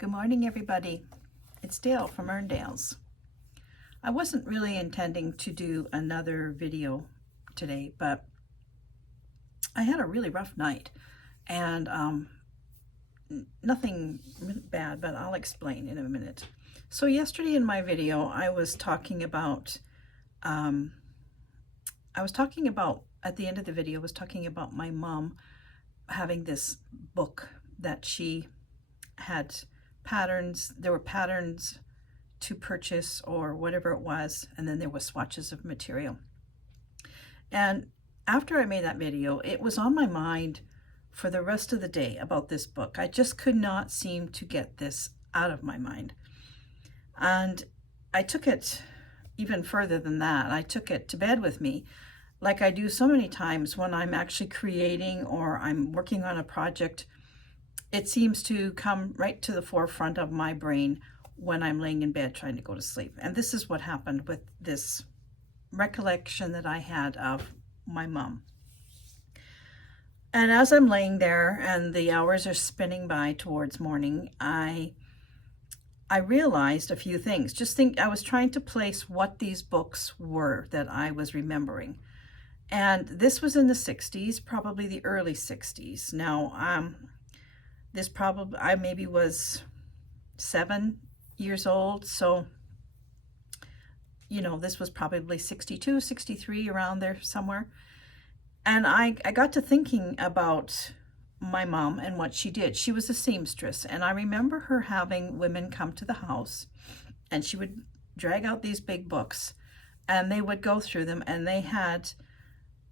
Good morning, everybody. It's Dale from Erndales. I wasn't really intending to do another video today, but I had a really rough night, and nothing really bad, but I'll explain in a minute. So yesterday in my video, I was talking about, at the end of the video, I was talking about my mom having this book that she had patterns. There were patterns to purchase or whatever it was, and then there was swatches of material. And after I made that video, it was on my mind for the rest of the day about this book. I just could not seem to get this out of my mind. And I took it even further than that. I took it to bed with me, like I do so many times when I'm actually creating or I'm working on a project. It seems to come right to the forefront of my brain when I'm laying in bed trying to go to sleep. And this is what happened with this recollection that I had of my mom. And as I'm laying there and the hours are spinning by towards morning, I realized a few things. I was trying to place what these books were that I was remembering. And this was in the 60s, probably the early 60s. Now, I maybe was 7 years old, so this was probably 62, 63, around there somewhere. And I got to thinking about my mom and what she did. She was a seamstress, and I remember her having women come to the house, and she would drag out these big books, and they would go through them, and they had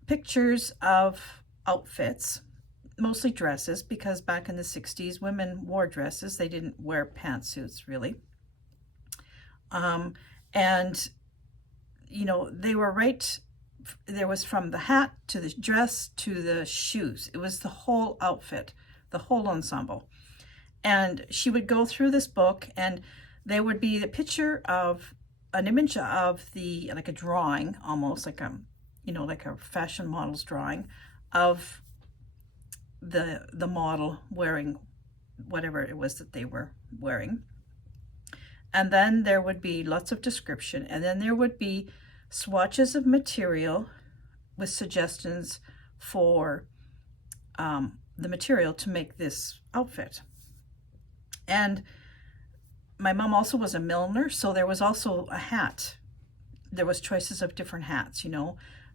pictures of outfits, mostly dresses, because back in the 60s, women wore dresses. They didn't wear pantsuits, really. And, they were there was from the hat to the dress to the shoes. It was the whole outfit, the whole ensemble. And she would go through this book, and there would be the picture of an image of like a drawing, almost like like a fashion model's drawing of the model wearing whatever it was that they were wearing. And then there would be lots of description, and then there would be swatches of material with suggestions for the material to make this outfit. And my mom also was a milliner, so there was also a hat. There was choices of different hats,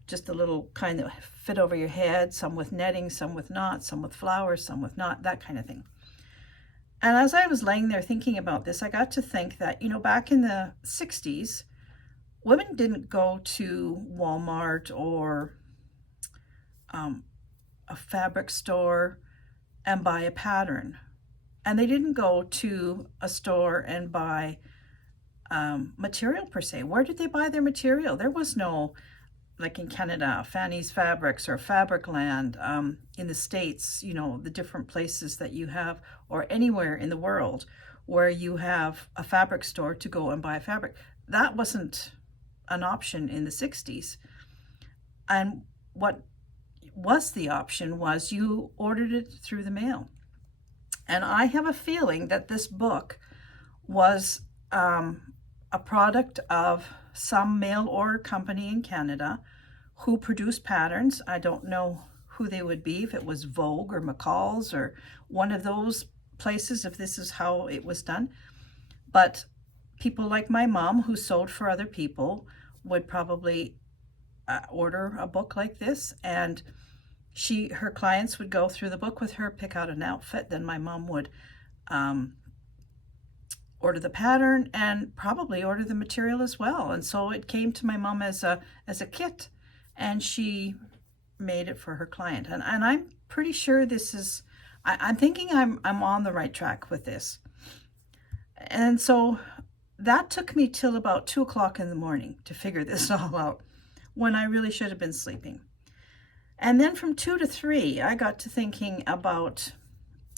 just the little kind that fit over your head, some with netting, some with knots, some with flowers, some with not, that kind of thing. And as I was laying there thinking about this, I got to think that, back in the 60s, women didn't go to Walmart or a fabric store and buy a pattern. And they didn't go to a store and buy material per se. Where did they buy their material? There was no, like in Canada, Fanny's Fabrics or Fabricland. In the States, the different places that you have, or anywhere in the world where you have a fabric store to go and buy a fabric. That wasn't an option in the 60s. And what was the option was you ordered it through the mail. And I have a feeling that this book was a product of some mail order company in Canada who produced patterns. I don't know who they would be, if it was Vogue or McCall's or one of those places, if this is how it was done. But people like my mom, who sewed for other people, would probably order a book like this, and her clients would go through the book with her, pick out an outfit. Then my mom would order the pattern and probably order the material as well. And so it came to my mom as a kit, and she made it for her client. And I'm pretty sure this is, I'm thinking I'm on the right track with this. And so that took me till about 2 o'clock in the morning to figure this all out, when I really should have been sleeping. And then from 2 to 3, I got to thinking about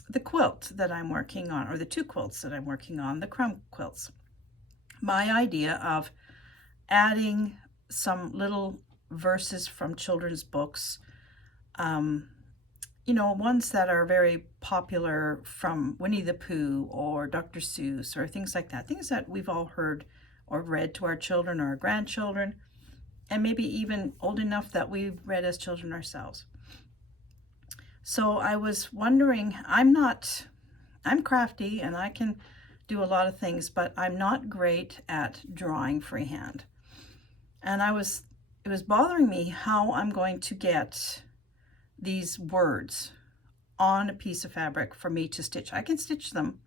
the quilt that I'm working on, or the 2 quilts that I'm working on, the crumb quilts. My idea of adding some little verses from children's books ones that are very popular from Winnie the Pooh or Dr. Seuss or things like that. Things that we've all heard or read to our children or our grandchildren, and maybe even old enough that we read as children ourselves. So I was wondering, I'm crafty and I can do a lot of things, but I'm not great at drawing freehand. And it was bothering me how I'm going to get these words on a piece of fabric for me to stitch. I can stitch them,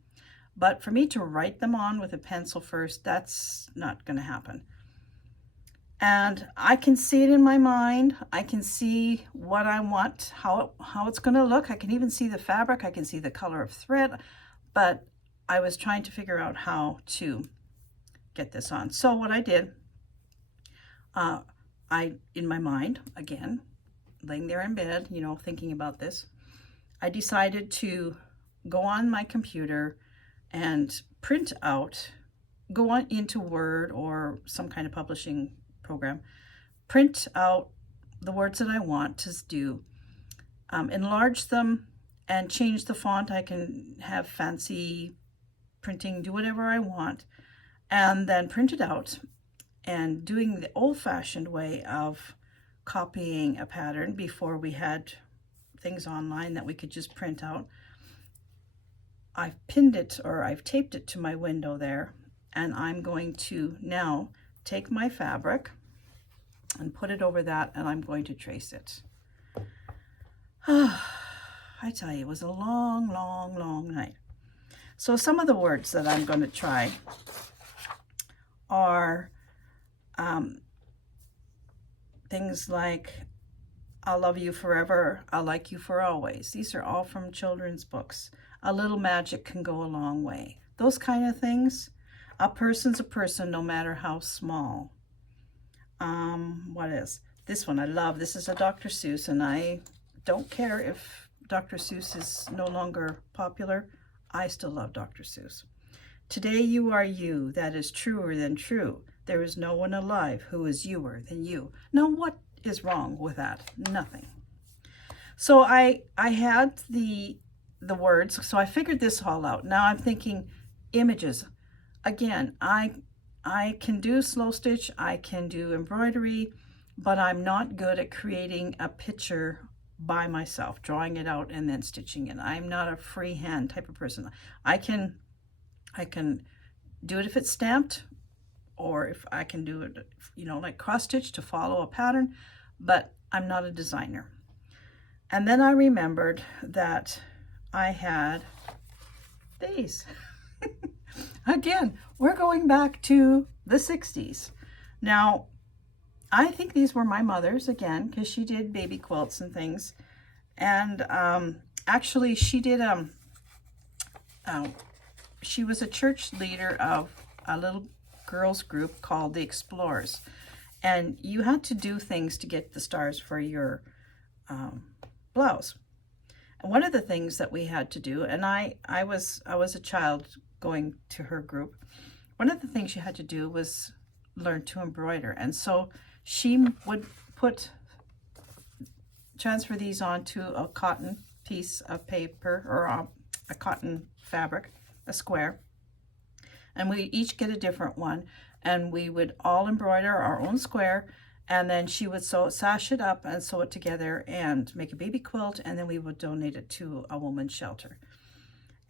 but for me to write them on with a pencil first, that's not going to happen. And I can see it in my mind. I can see what I want, how it's going to look. I can even see the fabric. I can see the color of thread, but I was trying to figure out how to get this on. So what I did, in my mind, again, laying there in bed, thinking about this, I decided to go on my computer and print out, go on into Word or some kind of publishing program, print out the words that I want to do, enlarge them and change the font. I can have fancy printing, do whatever I want, and then print it out. And doing the old-fashioned way of copying a pattern before we had things online that we could just print out, I've pinned it, or I've taped it to my window there, and I'm going to now take my fabric and put it over that, and I'm going to trace it. I tell you, it was a long, long, long night. So some of the words that I'm going to try are things like, I'll love you forever, I'll like you for always. These are all from children's books. A little magic can go a long way. Those kind of things. A person's a person, no matter how small. What is this one? I love. This is a Dr. Seuss, and I don't care if Dr. Seuss is no longer popular. I still love Dr. Seuss. Today you are you, that is truer than true. There is no one alive who is youer than you. Now, what is wrong with that? Nothing. So I had the words, so I figured this all out. Now I'm thinking images. Again, I can do slow stitch, I can do embroidery, but I'm not good at creating a picture by myself, drawing it out and then stitching it. I'm not a freehand type of person. I can do it if it's stamped, or if I can do it, like cross stitch to follow a pattern, but I'm not a designer. And then I remembered that I had these. Again, we're going back to the 60s. Now, I think these were my mother's, again, because she did baby quilts and things. And actually, she did, she was a church leader of a little girls group called the Explorers. And you had to do things to get the stars for your blouse. And one of the things that we had to do, and I was a child going to her group, one of the things she had to do was learn to embroider. And so she would transfer these onto a cotton piece of paper, or a cotton fabric, a square, and we each get a different one, and we would all embroider our own square, and then she would sash it up and sew it together and make a baby quilt, and then we would donate it to a woman's shelter.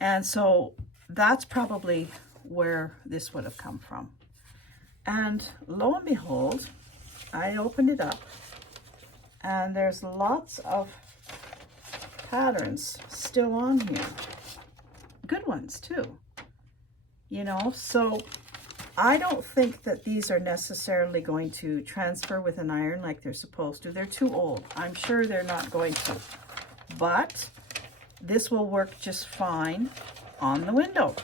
And so that's probably where this would have come from. And lo and behold, I opened it up, and there's lots of patterns still on here. Good ones too, so I don't think that these are necessarily going to transfer with an iron like they're supposed to. They're too old. I'm sure they're not going to, but this will work just fine on the window.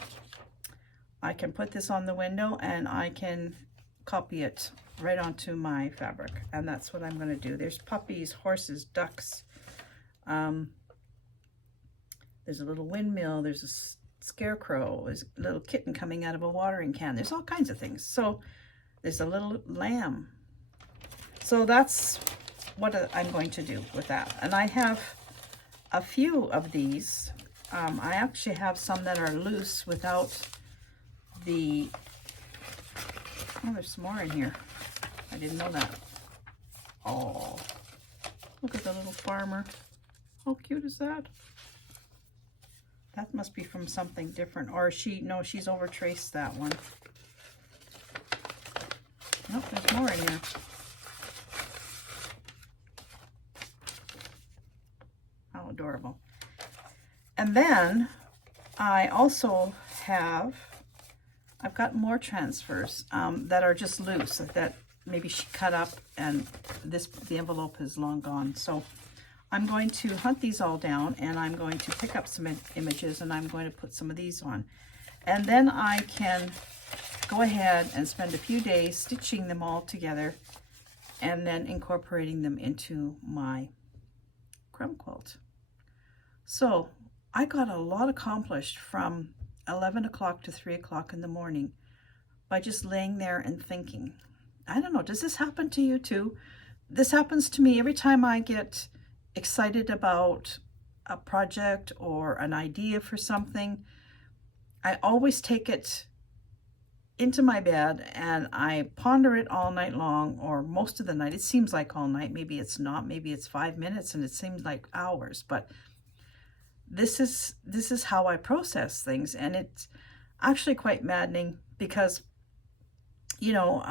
I can put this on the window and I can copy it right onto my fabric, and that's what I'm going to do. There's puppies, horses, ducks. There's a little windmill. There's a scarecrow. There's a little kitten coming out of a watering can. There's all kinds of things. So there's a little lamb. So that's what I'm going to do with that. And I have a few of these. I actually have some that are loose without the, oh, there's some more in here. I didn't know that. Oh, look at the little farmer. How cute is that? That must be from something different. Or no, she's overtraced that one. Nope, there's more in here. How adorable. And then I also have, I've got more transfers that are just loose, that maybe she cut up and the envelope is long gone. So I'm going to hunt these all down, and I'm going to pick up some images, and I'm going to put some of these on. And then I can go ahead and spend a few days stitching them all together and then incorporating them into my crumb quilt. So I got a lot accomplished from 11 o'clock to 3 o'clock in the morning by just laying there and thinking. I don't know, does this happen to you too? This happens to me every time I get excited about a project or an idea for something. I always take it into my bed and I ponder it all night long, or most of the night. It seems like all night. Maybe it's not. Maybe it's 5 minutes and it seems like hours. But this is how I process things, and it's actually quite maddening because, you know,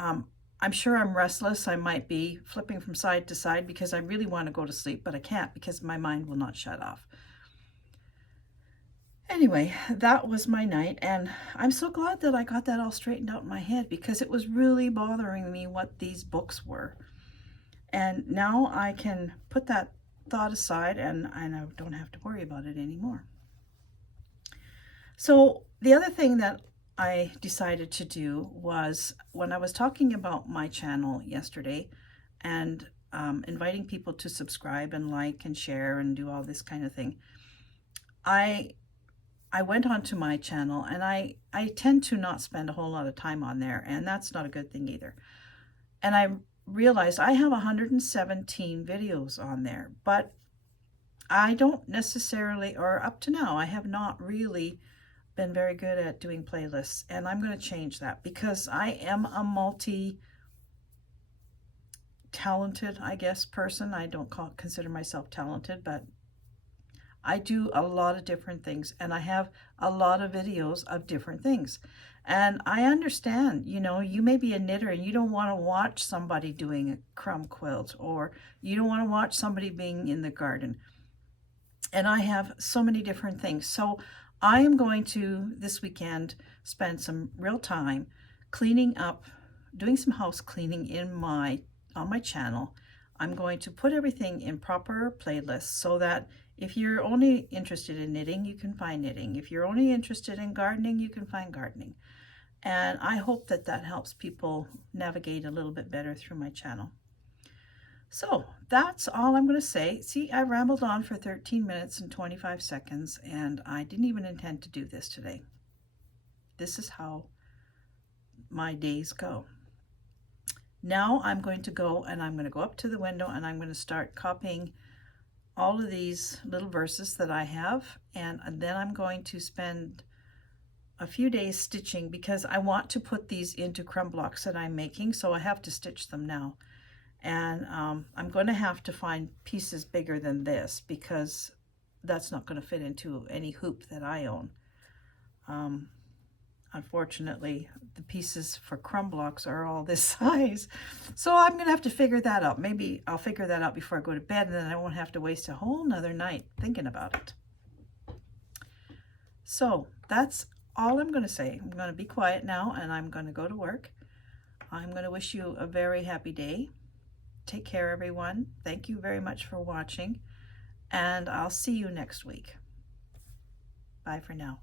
I'm sure I'm restless. I might be flipping from side to side because I really want to go to sleep, but I can't because my mind will not shut off. Anyway, that was my night, and I'm so glad that I got that all straightened out in my head because it was really bothering me what these books were. And now I can put that thought aside, and I don't have to worry about it anymore. So the other thing that I decided to do was, when I was talking about my channel yesterday and inviting people to subscribe and like and share and do all this kind of thing, I went onto my channel, and I tend to not spend a whole lot of time on there, and that's not a good thing either. And I realized I have 117 videos on there, but I don't necessarily, or up to now, I have not really been very good at doing playlists, and I'm going to change that because I am a multi-talented, I guess, person. I don't consider myself talented, but I do a lot of different things, and I have a lot of videos of different things. And I understand, you know, you may be a knitter and you don't want to watch somebody doing a crumb quilt, or you don't want to watch somebody being in the garden. And I have so many different things. So I am going to, this weekend, spend some real time cleaning up, doing some house cleaning on my channel. I'm going to put everything in proper playlists so that if you're only interested in knitting, you can find knitting. If you're only interested in gardening, you can find gardening. And I hope that that helps people navigate a little bit better through my channel. So that's all I'm going to say. See, I rambled on for 13 minutes and 25 seconds, and I didn't even intend to do this today. This is how my days go. Now I'm going to go, and I'm going to go up to the window, and I'm going to start copying all of these little verses that I have, and then I'm going to spend a few days stitching because I want to put these into crumb blocks that I'm making, so I have to stitch them now. And I'm going to have to find pieces bigger than this because that's not going to fit into any hoop that I own. Unfortunately, the pieces for crumb blocks are all this size. So I'm going to have to figure that out. Maybe I'll figure that out before I go to bed, and then I won't have to waste a whole nother night thinking about it. So that's all I'm going to say. I'm going to be quiet now, and I'm going to go to work. I'm going to wish you a very happy day. Take care, everyone. Thank you very much for watching, and I'll see you next week. Bye for now.